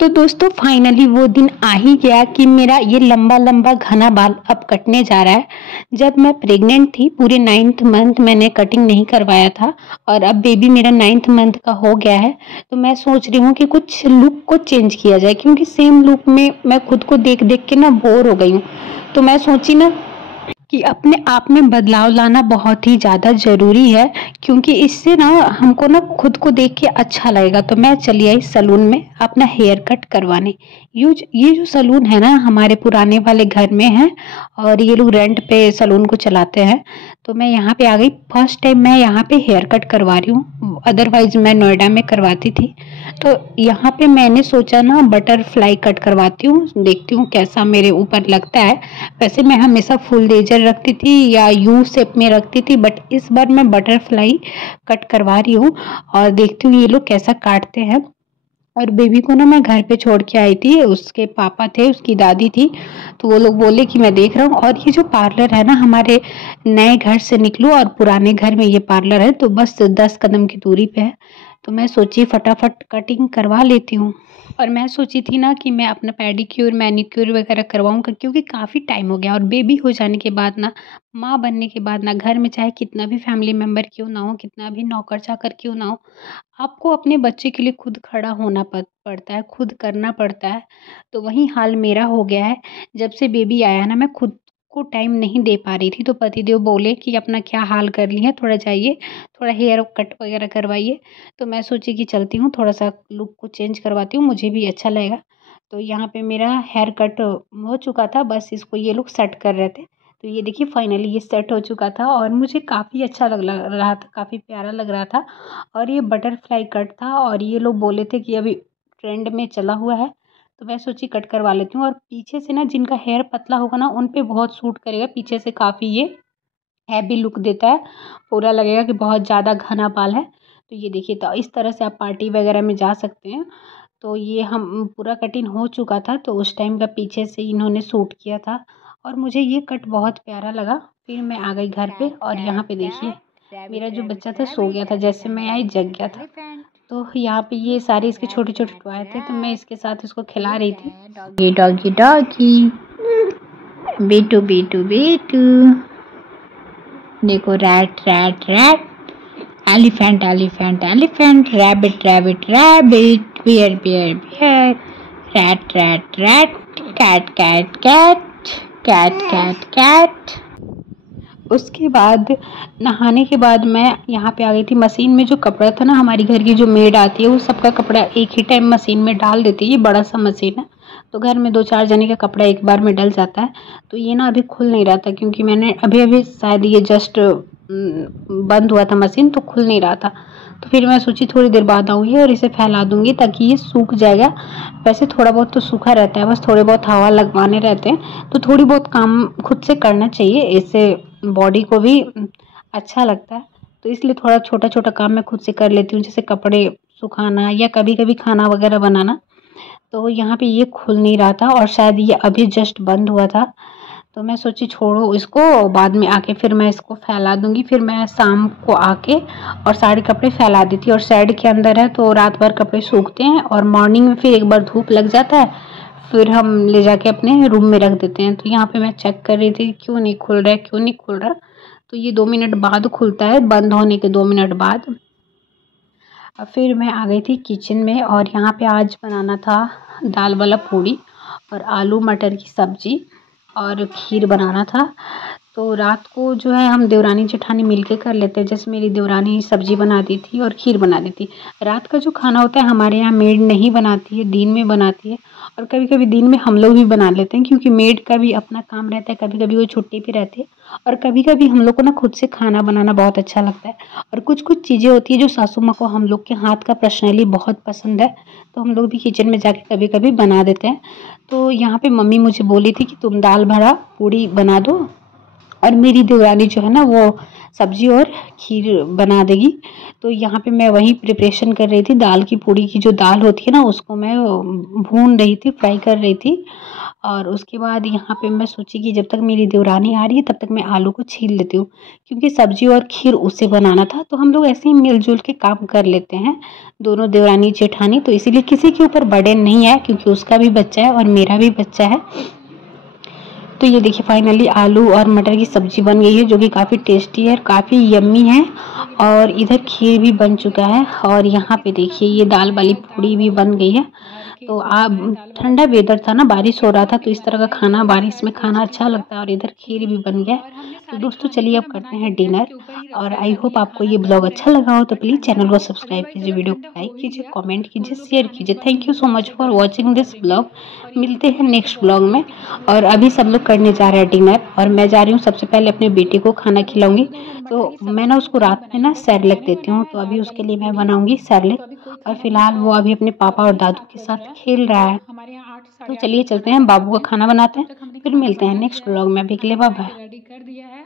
तो दोस्तों फाइनली वो दिन आ ही गया कि मेरा ये लंबा लंबा घना बाल अब कटने जा रहा है। जब मैं प्रेग्नेंट थी पूरे 9th मंथ मैंने कटिंग नहीं करवाया था और अब बेबी मेरा 9th मंथ का हो गया है। तो मैं सोच रही हूँ कि कुछ लुक को चेंज किया जाए, क्योंकि सेम लुक में मैं खुद को देख देख के ना बोर हो गई हूँ। तो मैं सोची ना कि अपने आप में बदलाव लाना बहुत ही ज़्यादा ज़रूरी है, क्योंकि इससे ना हमको ना खुद को देख के अच्छा लगेगा। तो मैं चली आई सैलून में अपना हेयर कट करवाने। ये जो सैलून है ना हमारे पुराने वाले घर में है और ये लोग रेंट पे सैलून को चलाते हैं। तो मैं यहाँ पे आ गई, फर्स्ट टाइम मैं यहाँ पे हेयर कट करवा रही हूँ, अदरवाइज मैं नोएडा में करवाती थी। तो यहाँ पे मैंने सोचा ना बटरफ्लाई कट करवाती हूँ, देखती हूँ कैसा मेरे ऊपर लगता है। वैसे मैं हमेशा फुल लेजर रखती थी या यू शेप में रखती थी, बट इस बार मैं बटरफ्लाई कट करवा रही हूँ और देखती हूँ ये लोग कैसा काटते हैं। और बेबी को ना मैं घर पे छोड़ के आई थी, उसके पापा थे, उसकी दादी थी, तो वो लोग बोले कि मैं देख रहा हूँ। और ये जो पार्लर है ना हमारे नए घर से निकलो और पुराने घर में ये पार्लर है, तो बस 10 कदम की दूरी पे है। तो मैं सोची फटाफट कटिंग करवा लेती हूँ। और मैं सोची थी ना कि मैं अपना पेडिक्योर मैनिक्योर वगैरह करवाऊंगा, क्योंकि काफ़ी टाइम हो गया और बेबी हो जाने के बाद ना, माँ बनने के बाद ना, घर में चाहे कितना भी फैमिली मेम्बर क्यों ना हो, कितना भी नौकर चाकर क्यों ना हो, आपको अपने बच्चे के लिए खुद खड़ा होना पड़ता है, खुद करना पड़ता है। तो वही हाल मेरा हो गया है। जब से बेबी आया ना मैं खुद को टाइम नहीं दे पा रही थी, तो पतिदेव बोले कि अपना क्या हाल कर ली है, थोड़ा जाइए, थोड़ा हेयर कट वगैरह करवाइए। तो मैं सोची कि चलती हूँ, थोड़ा सा लुक को चेंज करवाती हूँ, मुझे भी अच्छा लगेगा। तो यहाँ पे मेरा हेयर कट हो चुका था, बस इसको ये लोग सेट कर रहे थे। तो ये देखिए फाइनली ये सेट हो चुका था और मुझे काफ़ी अच्छा लग रहा था, काफ़ी प्यारा लग रहा था। और ये बटरफ्लाई कट था और ये लोग बोले थे कि अभी ट्रेंड में चला हुआ है, तो मैं सोची कट करवा लेती हूँ। और पीछे से ना जिनका हेयर पतला होगा ना उन पे बहुत सूट करेगा, पीछे से काफ़ी ये हैवी लुक देता है, पूरा लगेगा कि बहुत ज़्यादा घना बाल है। तो ये देखिए, तो इस तरह से आप पार्टी वगैरह में जा सकते हैं। तो ये हम पूरा कटिंग हो चुका था, तो उस टाइम का पीछे से इन्होंने सूट किया था और मुझे ये कट बहुत प्यारा लगा। फिर मैं आ गई घर पे और यहाँ पे देखिए मेरा जो बच्चा था सो गया था, जैसे मैं आई जग गया था। तो यहाँ पे ये सारे इसके छोटे छोटे टॉय थे, तो मैं इसके साथ इसको खिला रही थी। डॉगी डॉगी डॉगी, बेटू बेटू बेटू, देखो rat rat rat, elephant elephant elephant, rabbit rabbit rabbit, bear bear bear, rat rat rat, cat cat cat, cat cat cat. उसके बाद नहाने के बाद मैं यहाँ पे आ गई थी। मशीन में जो कपड़ा था ना, हमारी घर की जो मेड आती है वो सबका कपड़ा एक ही टाइम मशीन में डाल देती है। ये बड़ा सा मशीन है, तो घर में 2-4 जने का कपड़ा एक बार में डल जाता है। तो ये ना अभी खुल नहीं रहा था, क्योंकि मैंने अभी अभी शायद ये जस्ट बंद हुआ था मशीन, तो खुल नहीं रहा था। तो फिर मैं सोची थोड़ी देर बाद आऊँगी और इसे फैला दूँगी ताकि ये सूख जाएगा। वैसे थोड़ा बहुत तो सूखा रहता है, बस थोड़े बहुत हवा लगवाने रहते हैं। तो थोड़ी बहुत काम खुद से करना चाहिए, इससे बॉडी को भी अच्छा लगता है। तो इसलिए थोड़ा छोटा छोटा काम मैं खुद से कर लेती हूँ, जैसे कपड़े सुखाना या कभी कभी खाना वगैरह बनाना। तो यहाँ पे ये खुल नहीं रहा था और शायद ये अभी जस्ट बंद हुआ था। तो मैं सोची छोड़ो इसको, बाद में आके फिर मैं इसको फैला दूंगी। फिर मैं शाम को आके और सारे कपड़े फैला देती, और शेड के अंदर है तो रात भर कपड़े सूखते हैं और मॉर्निंग में फिर एक बार धूप लग जाता है, फिर हम ले जाके अपने रूम में रख देते हैं। तो यहाँ पे मैं चेक कर रही थी क्यों नहीं खुल रहा है, क्यों नहीं खुल रहा। तो ये 2 मिनट बाद खुलता है, बंद होने के 2 मिनट बाद। फिर मैं आ गई थी किचन में और यहाँ पे आज बनाना था दाल वाला पूड़ी और आलू मटर की सब्जी और खीर बनाना था। तो रात को जो है हम देवरानी जेठानी मिलके कर लेते हैं, जैसे मेरी देवरानी सब्जी बनाती थी और खीर बना देती। रात का जो खाना होता है हमारे यहाँ मेड नहीं बनाती है, दिन में बनाती है। और कभी कभी दिन में हम लोग भी बना लेते हैं, क्योंकि मेड का भी अपना काम रहता है, कभी कभी वो छुट्टी पे रहती है। और कभी कभी हम लोग को ना खुद से खाना बनाना बहुत अच्छा लगता है। और कुछ कुछ चीज़ें होती है जो सासू माँ को हम लोग के हाथ का पर्सनली बहुत पसंद है, तो हम लोग भी किचन में जाके कभी कभी बना देते हैं। तो यहाँ पे मम्मी मुझे बोली थी कि तुम दाल भरा पूड़ी बना दो और मेरी देवरानी जो है ना वो सब्जी और खीर बना देगी। तो यहाँ पे मैं वही प्रिपरेशन कर रही थी, दाल की पूड़ी की जो दाल होती है ना उसको मैं भून रही थी, फ्राई कर रही थी। और उसके बाद यहाँ पे मैं सोची कि जब तक मेरी देवरानी आ रही है तब तक मैं आलू को छील लेती हूँ, क्योंकि सब्जी और खीर उसे बनाना था। तो हम लोग ऐसे ही मिलजुल के काम कर लेते हैं, दोनों देवरानी जेठानी। तो इसीलिए किसी के ऊपर बर्डन नहीं है, क्योंकि उसका भी बच्चा है और मेरा भी बच्चा है। तो ये देखिए फाइनली आलू और मटर की सब्जी बन गई है, जो कि काफ़ी टेस्टी है, काफ़ी यम्मी है। और इधर खीर भी बन चुका है। और यहाँ पे देखिए ये दाल वाली पूड़ी भी बन गई है। तो आप ठंडा वेदर था ना, बारिश हो रहा था, तो इस तरह का खाना बारिश में खाना अच्छा लगता है। और इधर खीर भी बन गया। तो दोस्तों चलिए अब करते हैं डिनर। और आई होप आपको ये ब्लॉग अच्छा लगा हो, तो प्लीज़ चैनल को सब्सक्राइब कीजिए, वीडियो को लाइक कीजिए, कमेंट कीजिए, शेयर कीजिए। Thank you so much for watching this blog. मिलते हैं नेक्स्ट ब्लॉग में। और अभी सब लोग करने जा रहे हैं डिनर, और मैं जा रही हूँ सबसे पहले अपने बेटे को खाना खिलाऊंगी। तो मैं ना उसको रात में ना सैरेलैक देती हूँ, तो अभी उसके लिए मैं बनाऊंगी सैरेलैक। और फिलहाल वो अभी अपने पापा और दादू के साथ खेल रहा है। तो चलिए चलते हैं, बाबू का खाना बनाते हैं, फिर मिलते हैं नेक्स्ट ब्लॉग में। अभी के लिए बाय बाय। रेडी कर दिया है।